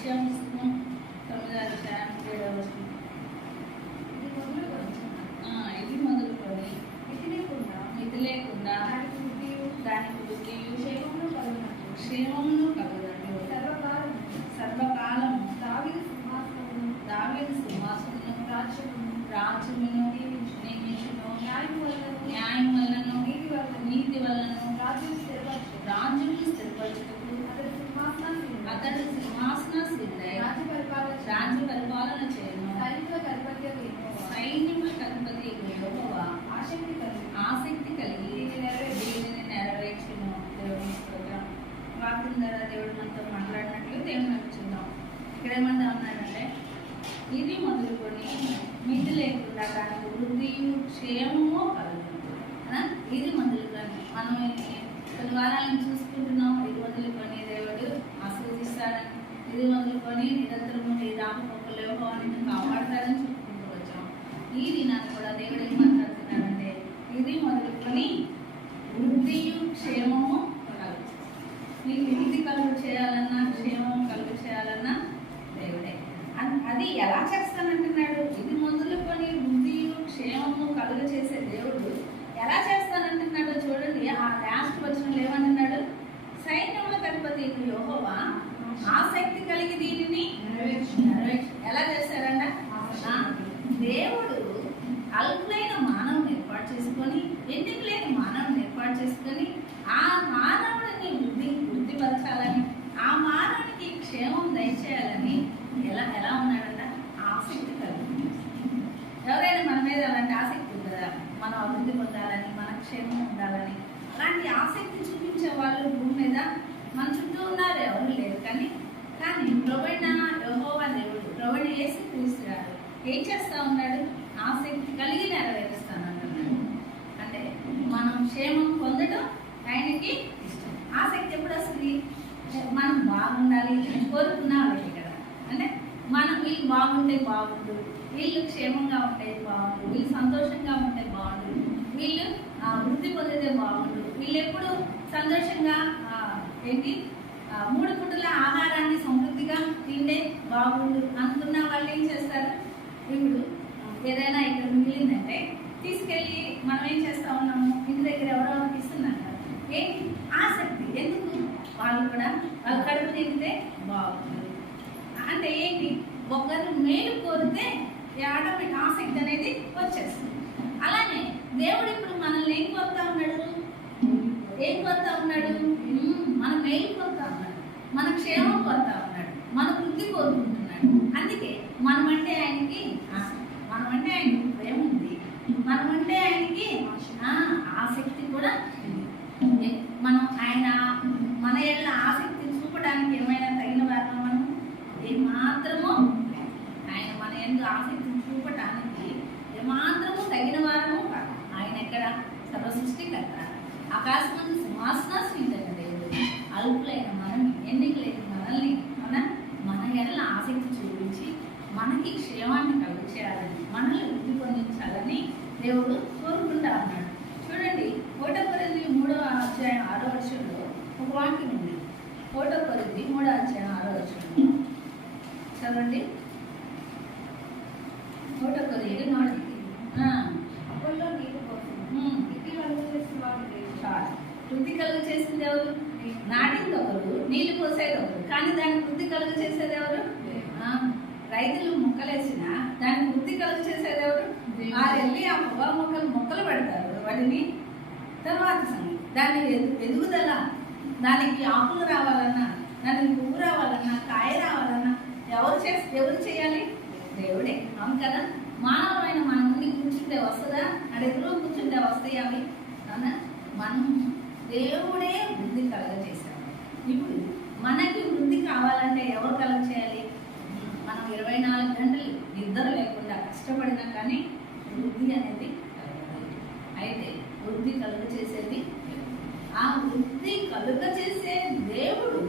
యెషయా పుస్తకం 9వ అధ్యాయం 7వ వచనం. ఇది మొదలుకొని మితి లేకుండా దానికి బుద్ధియు క్షేమమును కలుగునట్లు సర్వకాలము దావీదు సింహాసనము రాజ్యమును నియమించును. న్యాయం వలన నీతి వలన రాజ్యమును స్థిరపరచుటకు అతడు సింహాసనాసీనుడై రాజ్య పరిపాలన చేయను. సైన్యములకు అధిపతి యెహోవా ఆసక్తి కలిగి దీనిని నెరవేర్చును. దేవుని స్తోత్రం. వాక్యం ద్వారా దేవుడు మనతో మాట్లాడినట్లు దేవుని నచ్చుకుందాం. ఇక్కడ ఏమంటా ఉన్నాడంటే, ఇది మొదలుకొని మితి లేకుండా దానికి వృద్ధియు క్షేమము కలుగుతుంది. ఇది మొదలుకొని మనం కొన్ని వారాలను చూసుకుంటున్నాం. ఇది మొదలుకొని దేవుడు ఆశీర్వదిస్తాడని, ఇది మొదలుకొని నిరంతరము నీ రాకపోకలు యెహోవాను కాపాడతాడని చెప్పుకుంటూ వచ్చాం. ఈ దినాన్ని కూడా దేవుడు ఏం మాట్లాడుతున్నాడంటే, ఇది మొదలుకొని వృద్ధియు క్షేమము కలుగు. నీకు వృద్ధి కలుగు చేయాలన్నా క్షేమం కలుగు చేయాలన్నా దేవుడే. అది ఎలా చేస్తానంటున్నాడు? ఇది మొదలుకొని వృద్ధియు క్షేమము కలుగు చేసే దేవుడు ఎలా చేస్తానంటున్నాడో చూడండి. ఆ లాస్ట్ వచనంలో ఏమంటున్నాడు? సైన్యములకు అధిపతి యెహోవా ఆసక్తి కలిగి దీనిని ఎలా చేశారంట? దేవుడు అల్పులైన మానవుని ఏర్పాటు చేసుకొని, ఎన్నిక లేని మానవుని ఏర్పాటు చేసుకొని, ఆ మానవుడిని వృద్ధిపరచాలని, ఆ మానవునికి క్షేమం దయచేయాలని ఎలా ఉన్నాడంట? ఆసక్తి కలిగి. ఎవరైనా మన మీద అలాంటి ఆసక్తి ఉంటుందా? మనం అభివృద్ధి పొందాలని, మన క్షేమం ఉండాలని అలాంటి ఆసక్తి చూపించే వాళ్ళు భూమి మీద మన చుట్టూ ఉన్నారు. ఎవరు లేరు. కానీ ప్రభువైన యెహోవా దేవుడు, ప్రభువైన యేసుక్రీస్తు గారు ఏం చేస్తా ఉన్నాడు? ఆసక్తి కలిగి నెరవేరుస్తానంటున్నాడు. అంటే మనం క్షేమం పొందడం ఆయనకి ఇష్టం. ఆసక్తి ఎప్పుడు వస్తుంది? మనం బాగుండాలి అని కోరుకున్న వాళ్ళకి కదా. అంటే మనం వీళ్ళు బాగుంటే బాగుండు, వీళ్ళు క్షేమంగా ఉంటే బాగుండు, వీళ్ళు సంతోషంగా ఉంటే బాగుండు, వీళ్ళు వృద్ధి పొందితే బాగుండు, వీళ్ళు ఎప్పుడు సంతోషంగా మూడు పూటల ఆహారాన్ని సమృద్ధిగా తింటే బాగుండు అనుకున్న వాళ్ళు ఏం చేస్తారు? ఇప్పుడు ఏదైనా ఇక్కడ మిగిలిందంటే తీసుకెళ్ళి మనం ఏం చేస్తా ఉన్నాము? ఇంటి దగ్గర ఎవరో ఇస్తున్నారు కదా. ఏంటి? ఆసక్తి. ఎందుకు? వాళ్ళు కూడా వాళ్ళ కడుపు తింటే బాగుంటుంది. అంటే ఏంటి? ఒకరు మేలు కోరితే ఆటోమేటిక్ ఆసక్తి అనేది వచ్చేస్తుంది. అలానే దేవుడు ఇప్పుడు మనల్ని ఏం కోరుతా ఉన్నాడు? మన మేలు కోరుతా ఉన్నాడు, మన క్షేమం కోరుతా ఉన్నాడు, మన వృద్ధి కోరుకుంటున్నాడు. అందుకే మనమంటే ఆయనకి ప్రేమ ఉంది, మనమంటే ఆయనకి ఆసక్తి కూడా ఉంది. మనం మన ఏళ్ళ ఆసక్తి చూపడానికి ఏమైనా తగిన వారం మనం ఏమాత్రమో ఆయన మన ఎందుకు ఆసక్తి చూపటానికి ఏమాత్రము తగిన వారము కాదు. ఆయన ఎక్కడ? సర్వ సృష్టికర్త, ఆకాశమందు సింహాసనాసీనుడైన దేవుడు. అల్పులైన మనం, ఎన్నికలైన మనల్ని మన ఎడల ఆసక్తి చూపించి మనకి క్షేమాన్ని కలుగు చేయాలని, మనల్ని వృద్ధి పొందించాలని దేవుడు కోరుకుంటా ఉన్నాడు. చూడండి, 1 కొరింథీ 3వ అధ్యాయం 6వ వచనంలో ఒక వాక్యం ఉంది. 1 కొరింథీ 3వ అధ్యాయం 6వ వచనంలో చదవండి. 1 కొరింథీ 3 వృద్ధి కలుగు చేసింది ఎవరు? నాటింది ఒకరు, నీళ్లు పోసేది ఒకరు, కానీ దానికి వృద్ధి కలుగు చేసేది ఎవరు? రైతులు మొక్కలేసిన దానికి వృద్ధి కలుగు చేసేది ఎవరు? వెళ్ళి ఆ పొగాకు మొక్కలు పెడతారు. వాటిని తర్వాత దాని ఎదుగుదల, దానికి ఆకులు రావాలన్నా, దానికి పువ్వు రావాలన్నా, కాయ రావాలన్నా ఎవరు చేయాలి? దేవుడే. అవును కదా. మానవమైన మన ముందు కూర్చుంటే వస్తుందా? అడెదురు కూర్చుంటే వస్తాయి అవి? అవునా? మనం దేవుడే వృద్ధి కలగజేశాడు. ఇప్పుడు మనకి వృద్ధి కావాలంటే ఎవరు కలగ చేయాలి? మనం 24 గంటలు నిద్ర లేకుండా కష్టపడినా కానీ వృద్ధి అనేది కలగాలి. అయితే వృద్ధి కలుగ చేసేది, ఆ వృద్ధి కలుగ చేసే దేవుడు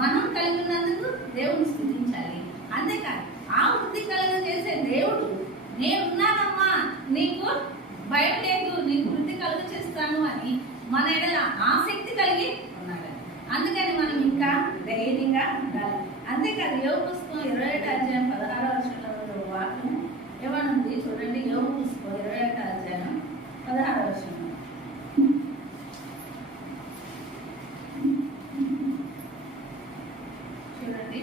మనం కలిగినందుకు దేవుని స్తుతించాలి. అంతేకాదు ఆ వృద్ధి కలుగ చేసే దేవుడు నేనున్నానమ్మా, నీకు భయం లేదు, నీకు వృద్ధి కలుగ చేస్తాను అని మన ఎడల ఆసక్తి కలిగి ఉన్నాడు. అందుకని మనం ఇంకా ధైర్యంగా ఉండాలి. అంతేకాదు యోబు పుస్తకం 21 వాక్యం ఏమనుంది చూడండి. యోబు పుస్తకం 21 చూడండి.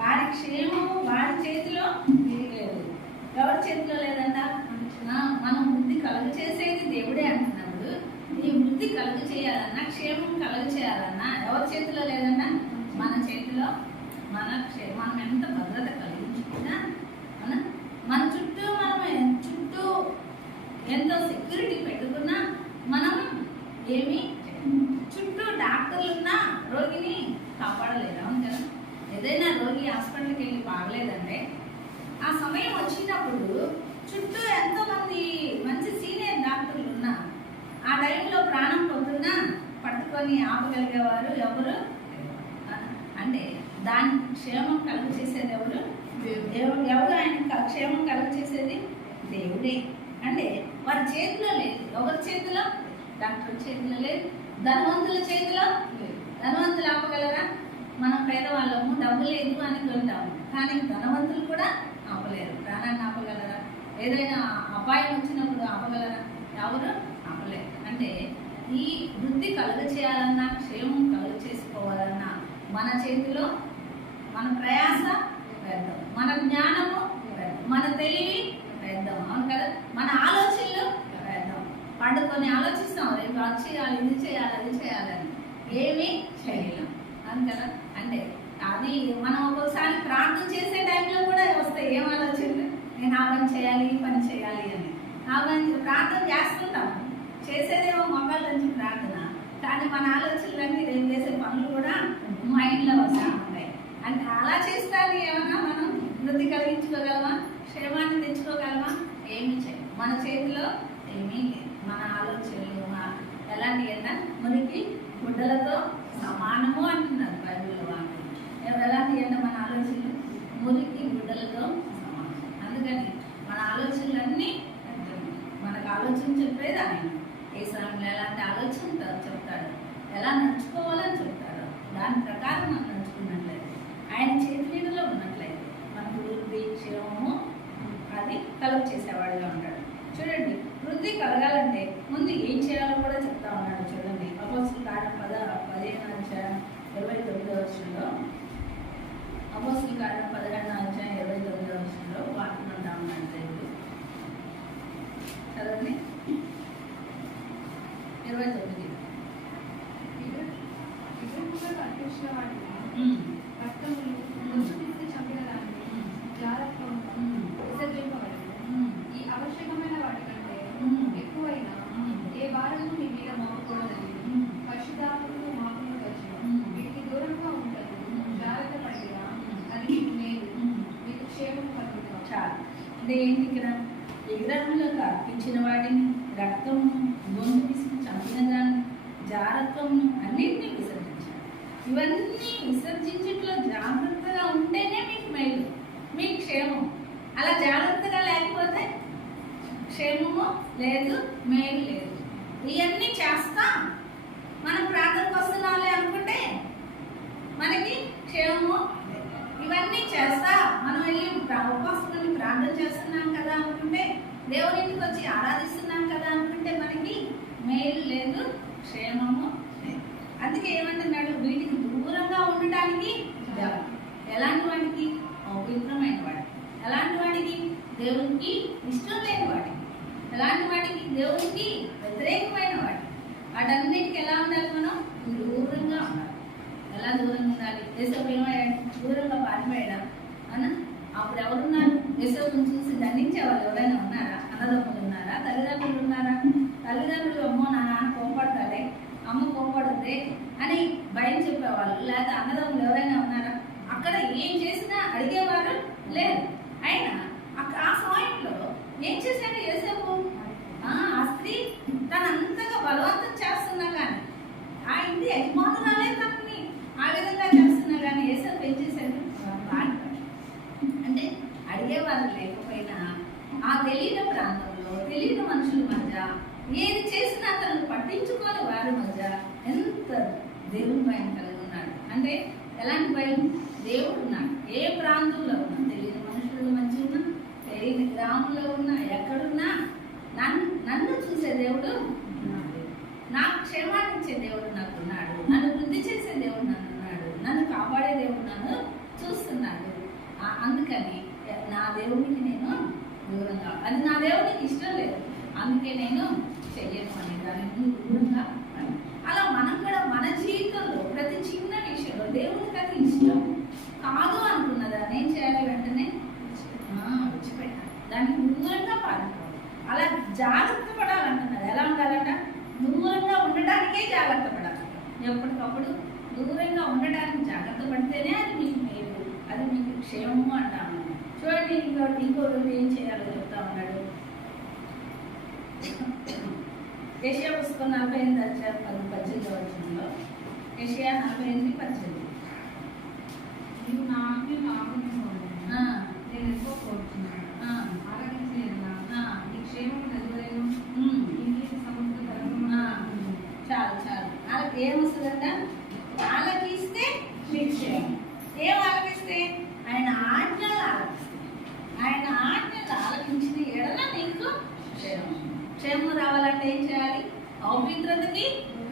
వారి క్షేమము వాడి చేతిలో లేదు. ఎవరి చేతిలో లేదంట? మనం వృద్ధి కలుగ చేసేది దేవుడే అంటున్నప్పుడు ఈ వృద్ధి కలుగ చేయాలన్నా, క్షేమం కలుగ చేయాలన్నా ఎవరి చేతిలో లేదన్నా? మన చేతిలో. మనం ఎంత భద్రత కలిగించుకున్నా, మన చుట్టూ ఎంతో సెక్యూరిటీ పెట్టుకున్నా మనం ఏమి చుట్టూ డాక్టర్లున్నా రోగిని కాపాడలేదు. అవును కదా? ఏదైనా రోగి హాస్పిటల్కి వెళ్ళి బాగలేదంటే ఆ సమయం వచ్చినప్పుడు చుట్టూ ఎంతోమంది మంచి సీనియర్ డాక్టర్లు ఉన్నా ఆ టైంలో ప్రాణం పొందున్నా పట్టుకొని ఆపగలిగేవారు ఎవరు? అంటే దాని క్షేమం కలుగ చేసేది ఎవరు? ఎవరు ఆయన క్షేమం కలుగ చేసేది? దేవుడే. అంటే వారి చేతిలో లేదు. ఎవరి చేతిలో? డాక్టర్ చేతిలో లేదు. ధనవంతుల చేతిలో లేదు. ధనవంతులు ఆపగలరా? మనం పేదవాళ్ళము, డబ్బు లేదు అని కొంటాము, కానీ ధనవంతులు కూడా ఆపలేరు. ప్రాణాన్ని ఆపగలరా? ఏదైనా అపాయం వచ్చినప్పుడు ఆపగలరా? ఎవరు ఆపలేరు. అంటే ఈ వృద్ధి కలుగ చేయాలన్నా, క్షేమం కలుగ చేసుకోవాలన్నా మన చేతిలో మన ప్రయాస పెడదాం, మన జ్ఞానము పెడదాం, మన తెలివి పెడదాం. అవును కదా? మన ఆలోచనలు పెడదాం. పండుకొని ఆలోచిస్తాం, రేపు అది చేయాలి, ఇది చేయాలి, అది చేయాలని. ఏమీ చేయలేం. అవును కదా? అంటే అది మనం ఒక్కొక్కసారి ప్రార్థన చేసే టైంలో కూడా వస్తాయి. ఏం ఆలోచనలు? నేను ఆ పని చేయాలి, ఈ పని చేయాలి అని. ఆ పని ప్రార్థన చేస్తుంటాం, చేసేదేమో మొబైల్ నుంచి ప్రార్థన, కానీ మన ఆలోచనలన్నీ రేపు చేసే పనులు కూడా మైండ్లో వస్తూ ఉంటాయి. అంటే అలా చేస్తాను ఏమన్నా మనం వృద్ధి కలిగించుకోగలమా? క్షేమాన్ని తెచ్చుకోగలమా? ఏమీ చేయం. మన చేతిలో ఏమీ లేదు. మన ఆలోచనలు ఎలాంటి అన్నా మురికి గుడ్డలతో సమానము అంటున్నారు బైబిల్లో వాళ్ళు. ఎలాంటి అన్నా మన ఆలోచనలు మురికి గుడ్డలతో సమానం. అందుకని మన ఆలోచనలన్నీ మనకు ఆలోచన చెప్పేది ఆయన. ఏ సమయంలో ఎలాంటి ఆలోచన చెప్తాడు, ఎలా నడుచుకోవాలని చెప్తాడు, దాని ప్రకారం మనం నడుచుకున్నట్లయితే, ఆయన చేతిలో ఉన్నట్లయితే మనకు వృద్ధి క్షేమము అది కలుగ చేసేవాడిగా ఉంటాడు. చూడండి, వృద్ధి కలగాలంటే ముందు ఏం చేయాలో కూడా చెప్తా ఉన్నాడు. చూడండి, అపోస్తలుల కార్యం 15:29 అపోస్తలుల కార్యం 15:29 వాక్యం అంటా ఉన్నాడు దేవుడు. చదవండి. 29 కనిపించిన వాటిని రక్తములు చంపిన దాన్ని జాగ్రత్త విసర్జింపబడింది. ఈ ఆవశ్యకమైన వాటి కంటే ఎక్కువైన ఏ భారము మీ మీద మోపకూడదని పరిశుద్ధాత్మను మాపును వచ్చి వీటికి దూరంగా ఉంటుంది. జాగ్రత్త పడినా అది మీకు మేలు, మీకు క్షేమం కలుగుతాం. చాలు. అంటే ఏంటి ఇక్కడ? విగ్రహంలోకి అర్పించిన వాటిని, రక్తం గొంతు తీసుకుని చంపిన దాన్ని, జాగ్రత్తను అన్నింటినీ విసర్జించాలి. ఇవన్నీ విసర్జించట్లో జాగ్రత్తగా ఉంటేనే మీకు మేలు, మీకు క్షేమం. అలా జాగ్రత్తగా లేకపోతే క్షేమము లేదు, మేలు లేదు. ఇవన్నీ చేస్తా మనం ప్రార్థనకు వస్తున్నాలే అనుకుంటే మనకి క్షేమము. ఇవన్నీ చేస్తా మనం వెళ్ళి ఉపవాసం ప్రార్థన చేస్తున్నాం కదా అనుకుంటే, దేవుని ఇంటికి వచ్చి ఆరాధిస్తున్నాం కదా అనుకుంటే మనకి మేలు లేదు, క్షేమము లేదు. అందుకే ఏమంటున్నాడు? వీటికి దూరంగా ఉండటానికి ఎలాంటి వాడికి? పవిత్రమైన వాడికి. ఎలాంటి వాడికి? దేవునికి ఇష్టం లేని వాడికి. ఎలాంటి వాడికి? దేవునికి వ్యతిరేకమైన వాడికి. వాటన్నిటికి ఎలా ఉండాలి? మనం దూరంగా ఉండాలి. ఎలా దూరంగా ఉండాలి? యేసవ్వు ఏమయ్యాడు? దూరంగా పారిపోయాడా అన్న? అప్పుడు ఎవరున్నారు? యేసవ్వును చూసి దండించే వాళ్ళు ఎవరైనా ఉన్నారా? అన్నదమ్ములు ఉన్నారా? తల్లిదండ్రులు ఉన్నారా? తల్లిదండ్రులు అమ్మో నా నాన్న కోపడతాడే, అమ్మ కోపడద్దే అని భయం చెప్పేవాళ్ళు, లేదా అన్నదమ్ములు ఎవరైనా ఉన్నారా? అక్కడ ఏం చేసినా అడిగేవారు లేదు. అయినా ఆ సమయంలో ఏం చేశాడు యేసవ్వు? ఆ స్త్రీ తనంతగా బలవంతం చేస్తున్నా కానీ, ఆ ఇంటి యజమానురాలే తనని ఆ విధంగా చేస్తున్నా కానీ యేసవ్వు ఏం చేశాడు? అంటే అడిగేవారు లేకపోయినా ఆ తెలియని ప్రాంతంలో తెలియని మనుషుల మధ్య ఏది చేసినా తనను పట్టించుకోని వారి మధ్య ఎంత దేవుని భయం కలిగి ఉన్నాడు. అంటే ఎలాంటి భయం? దేవుడు ఉన్నాడు. ఏ ప్రాంతంలో ఉన్నా, తెలియని మనుషుల మధ్య ఉన్నా, తెలియని గ్రామంలో ఉన్నా, ఎక్కడున్నా నన్ను చూసే దేవుడు ఉన్నాడు. నాకు క్షేమాన్ని ఇచ్చే దేవుడు నాకు ఉన్నాడు. నన్ను వృద్ధి చేసే దేవుడు నన్ను ఉన్నాడు. నన్ను కాపాడే దేవుడు నన్ను చూస్తున్నాడు. అందుకని నా దేవునికి నేను దూరంగా, అది నా దేవునికి ఇష్టం లేదు, అందుకే నేను చెయ్యను అనే దానికి దూరంగా. అలా మనం కూడా మన జీవితంలో ప్రతి చిన్న విషయంలో దేవునికి అది ఇష్టం కాదు అనుకున్న దాన్ని ఏం చేయాలి? వెంటనే విడిచిపెట్టాలి, దానికి దూరంగా పాడుకోవాలి. అలా జాగ్రత్త పడాలంటున్నారు. ఎలా ఉండాలంట? దూరంగా ఉండడానికే జాగ్రత్త పడాలి. ఎప్పటికప్పుడు దూరంగా ఉండడానికి జాగ్రత్త పడితేనే అది మీకు మేలు, అది మీకు క్షేమము అంటాము. చూడండి, ఇంకోటి ఏం చేయాలో చెప్తా ఉన్నాడు. యెషయా పుస్తకం 48 అధ్యాయం 18 వచనంలో, యెషయా 48:18. నీవు నా ఆజ్ఞను ఆగుతున్నావు, నేను ఎక్కువ కోరుతున్నాను, ఆలకించలేదు. నీ క్షేమము నదులను, నీ నీతి సముద్ర తరంగమున. చాలు వాళ్ళకి ఏమొస్తుందంట? ఆలకిస్తే మీ క్షేమం. ఏం ఆలకిస్తే? ఆయన ఆజ్ఞలు ఆలకిస్తే. ఆయన ఆజ్ఞలు ఆలకించిన ఎడల నీకు క్షేమం రావాలంటే ఏం చేయాలి? అపవిత్రతకి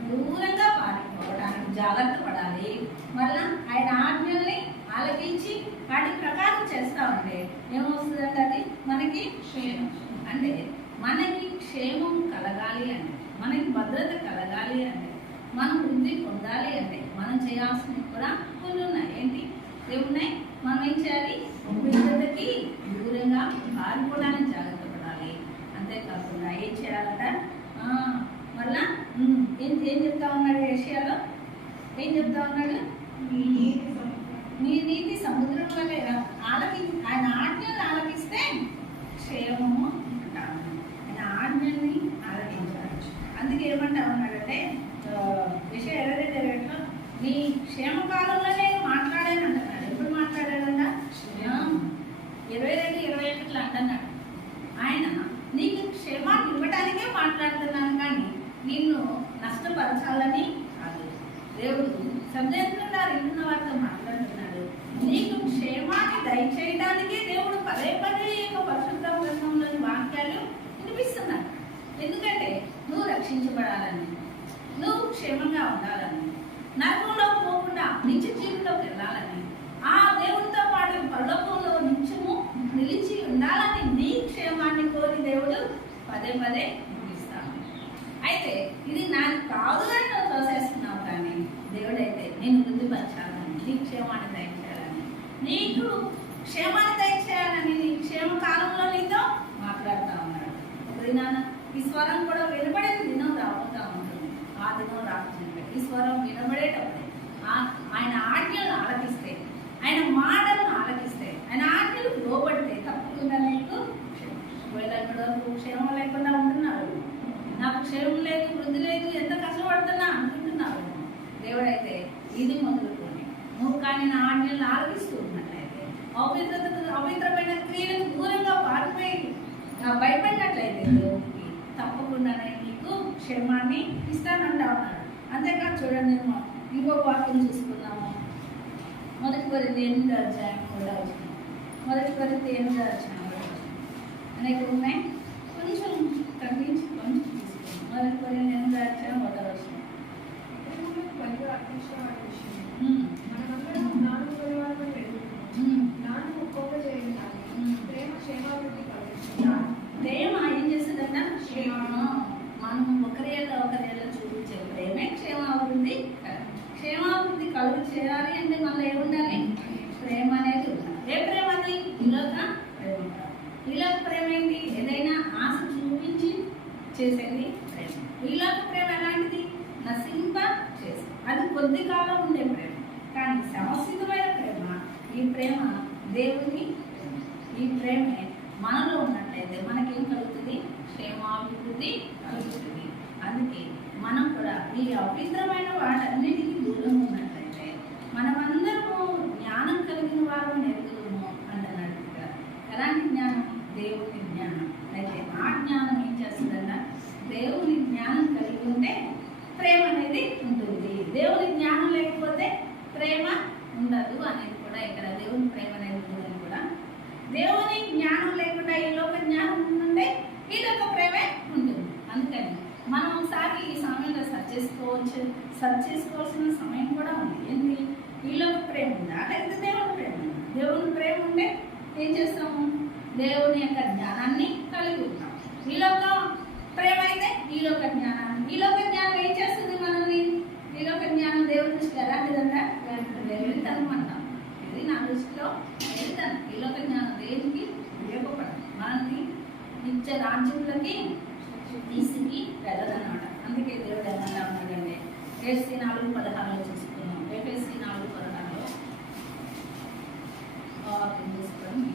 దూరంగా పారిపోవడానికి జాగ్రత్త పడాలి. మళ్ళా ఆయన ఆజ్ఞల్ని ఆలకించి వాటి ప్రకారం చేస్తా ఉంటే ఏమొస్తుందంటే అది మనకి క్షేమం. అంటే మనకి క్షేమం కలగాలి అంటే, మనకి భద్రత కలగాలి అంటే, మనం వృద్ధి పొందాలి అంటే మనం చేయాల్సినవి కూడా కొన్ని ఉన్నాయి. ఏంటి ఏమున్నాయి? మనం ఏం చేయాలి? అపవిత్రతకి దూరంగా పారిపోవడానికి జాగ్రత్త పడాలి. అంతేకాకుండా ఏం చేయాలంట? మళ్ళా ఏం చెప్తా ఉన్నాడు? యెషయాలో ఏం చెప్తా ఉన్నాడు? మీ నీతి సముద్రం వల్ల ఆయన ఆజ్ఞలు ఆలకిస్తే క్షేమము అంటాడు. ఆయన ఆజ్ఞల్ని ఆలకించాలి. అందుకే ఏమంటా ఉన్నాడంటే యెషయా 22:20 నీ క్షేమకాలంలో నేను మాట్లాడాను అంటున్నాడు. ఎప్పుడు మాట్లాడాడంట? 22:21 అంటున్నాడు. ఆయన నీకు క్షేమాన్ని ఇవ్వడానికే మాట్లాడుతున్నాను, కానీ నిన్ను నష్టపరచాలని కాదు. దేవుడు శబ్దంగా వింటున్న వారితో మాట్లాడుతున్నాడు. నీకు క్షేమాన్ని దయచేయడానికే దేవుడు పదే పరిశుద్ధ గ్రంథంలోని వాక్యాలు వినిపిస్తున్నాడు. ఎందుకంటే నువ్వు రక్షించబడాలని, నువ్వు క్షేమంగా ఉండాలని, నరకంలో పోకుండా నిత్య జీవితంలోకి వెళ్ళాలని, ఆ దేవుడితో పాటు పరలోకంలో నిత్యము నిలిచి ఉండాలని నీ క్షేమాన్ని కోరి దేవుడు పదే ముగిస్తాను. అయితే ఇది నాకు కాదు అని నువ్వు తోసేస్తున్నావు, కానీ దేవుడైతే నేను వృద్ధిపరచాలని, నీ క్షేమాన్ని దయచేయాలని, నీకు క్షేమాన్ని దయచేయాలని, నీ క్షేమ కాలంలో నీతో మాట్లాడుతూ ఉన్నాడు. ఒక దినాన ఈ స్వరం కూడా వినబడే దినం రాబోతా ఉంటుంది. ఆ దినం రాకుండా ఈ స్వరం వినబడేటప్పుడే ఆయన ఆజ్ఞలను ఆలకిస్తే, ఆయన మాటలను ఆలకిస్తే, ఆయన ఆజ్ఞలు లోబడితే తప్పకుండా నీకు వరకు క్షేమం లేకుండా ఉంటున్నారు. నాకు క్షేమం లేదు, వృద్ధి లేదు, ఎంత కష్టపడుతున్నా అనుకుంటున్నారు. దేవుడైతే ఇది మొదలుకొని నువ్వు కానీ నా ఆజ్ఞలను ఆలకిస్తూ ఉన్నట్లయితే, అపవిత్రమైన క్రియలకు దూరంగా పారిపోయి భయపడినట్లయితే దేవుడికి తప్పకుండానే నీకు క్షేమాన్ని ఇస్తానంటా ఉన్నాడు. అంతేకాదు చూడండి, ఇంకొక వాక్యం చూసుకున్నాము. 1 కొరింథీయులకు 8వ అధ్యాయం 3వ వచనం. 1 కొరింథీయులకు 8వ అధ్యాయం 3వ వచనం. అనేక ఉన్నాయి, కొంచెం తగ్గించి కొంచెం తీసుకున్నాం. 1 కొరింథీయులకు 8వ అధ్యాయం 1వ వచనం. ప్రేమ ఏం చేస్తుందంట? మనం ఒకరేళ్ళ చూపించే ప్రేమే క్షేమాభివృద్ధి కలుగు చేయాలి అంటే మనలో ఏముండాలి? ప్రేమ అనేది ఉండాలి. ఏ ప్రేమ? అది ఇలోక ప్రేమ. ఇలోక ప్రేమ ఏంటి? ఏదైనా ఆశ చూపించి చేసేది ప్రేమ. ఇలోక ప్రేమ ఎలాంటిది? నశింప చేసి అది కొద్ది కాలం ఉండే ప్రేమ. కానీ శాశ్వతమైన ప్రేమ, ఈ ప్రేమ దేవుని, ఈ ప్రేమే మనలో ఉన్నట్లయితే మనకేం కలుగుతుంది? క్షేమాభివృద్ధి కలుగుతుంది. అందుకే మనం కూడా ఈ అపవిత్రమైన వాటన్నిటికీ దూరం ఉన్నట్లయితే మనమందరము జ్ఞానం కలిగిన వారు ఎరుగుదము అంటున్నాడు. ఎలాంటి జ్ఞానం? దేవుని జ్ఞానం. అయితే ఆ జ్ఞానం ఏం చేస్తుందన్న? దేవుని జ్ఞానం కలిగి ఉంటే ప్రేమ అనేది ఉంటుంది. దేవుని జ్ఞానం లేకపోతే ప్రేమ సర్చ్ చేసుకోవాల్సిన సమయం కూడా ఉంది. ఏంటి, ఈలోక ప్రేమ ఉందా లేకపోతే దేవుని ప్రేమ ఉందా? దేవుని ప్రేమ ఉంటే ఏం చేస్తాము, దేవుని యొక్క జ్ఞానాన్ని కలిగి ఉంటాం. ఈలోక ప్రేమ అయితే ఈలోక జ్ఞానాన్ని, ఈలోక జ్ఞానం ఏం చేస్తుంది మనల్ని? ఈలోక జ్ఞానం దేవుని దృష్టిలో ఎలాంటిదంటే వెళ్తాను అంటాం. ఇది నా దృష్టిలో వెళ్తాను. ఈలోక జ్ఞానం దేనికి ఉపయోగపడదు, మనల్ని నిత్య రాజ్యములకి తీసుకి వెళ్ళదన్నమాట. అందుకే దేవుడు ఏమన్నా ఉన్నాడంటే ఎఫ్ఎస్సి 4:16 చూసుకున్నాం. ఎఫ్ఎస్సి 4:16 తీసుకొని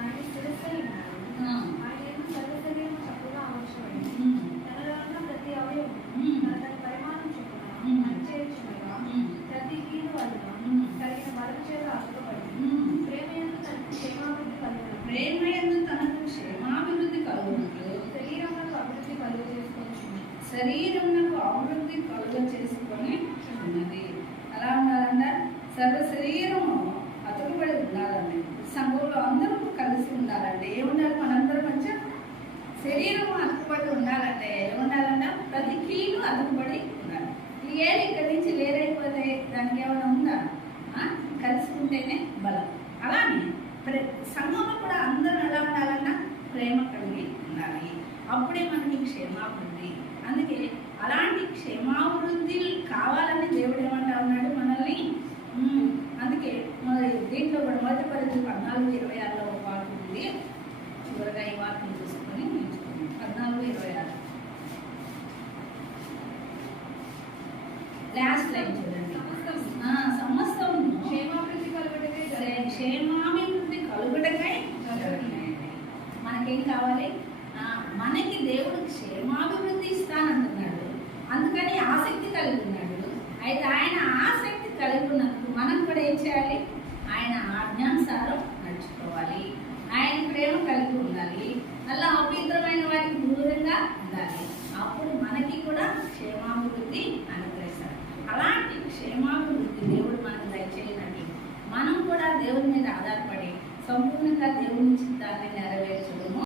ఆయన శిరస్సైనాడు. ఆయన సర్వశరీరము చక్కగా అవసరమైంది. తనలో ఉన్న ప్రతి అవయవం తన పరిమాణం చొప్పున పనిచేయుచుండగా ప్రతి కీలు వలన కలిగిన బలం చేత అతుకబడింది. ప్రేమ యందు తనకు క్షేమాభివృద్ధి కలుగునట్లు శరీరమునకు అభివృద్ధి కలుగ చేసుకొని ఉన్నది. అలా ఉండాలంట. సర్వ శరీరము అతుకుబడి ఉండాలండి. సంఘంలో అందరూ కలిసి ఉండాలంటే ఏముండాలి? మనందరం మంచిగా శరీరం అతుకుబడి ఉండాలంటే ఏముండాలంట? ప్రతి కీలు అతుకుబడి ఉండాలి. ఈ ఏళ్ళు ఇక్కడి నుంచి వేరైపోతే దానికి ఏమైనా ఉందా? కలిసి ఉంటేనే బలం. అలానే సంఘంలో కూడా అందరూ ఎలా ఉండాలన్నా ప్రేమ కలిగి ఉండాలి. అప్పుడే మనకి క్షేమాభివృద్ధి. అందుకే అలాంటి క్షేమాభివృద్ధి కావాలని దేవుడు ఏమంటా ఉన్నాడు మనల్ని. అందుకే దీంట్లో కూడా మొదటి పరిస్థితి 14:26 ఒక వాక్యం ఉంది. చివరిగా ఈ వాక్యం చూసుకొని నేర్చుకున్నాం. 14:26 లాస్ట్ లైన్ చూడండి. సమస్తం క్షేమాభివృద్ధి కలుగుటకై మనకేం కావాలి? మనకి దేవుడు క్షేమాభివృద్ధి ఇస్తానంటున్నాడు. అందుకని ఆసక్తి కలిగి ఉన్నాడు. అయితే ఆయన ఆసక్తి కలిగి ఉన్నందుకు మనం కూడా ఏం చేయాలి? ఆయన ఆజ్ఞానుసారం నడుచుకోవాలి. ఆయన ప్రేమ కలిగి ఉండాలి. అలా అపవిత్రమైన వాటికి దూరంగా ఉండాలి. అప్పుడు మనకి కూడా క్షేమాభివృద్ధి అనుగ్రహిస్తాడు. అలాంటి క్షేమాభివృద్ధి దేవుడు మనకు దయచేయనండి. మనం కూడా దేవుని మీద ఆధారపడి సంపూర్ణంగా దేవుని చిత్తాన్ని నెరవేర్చడము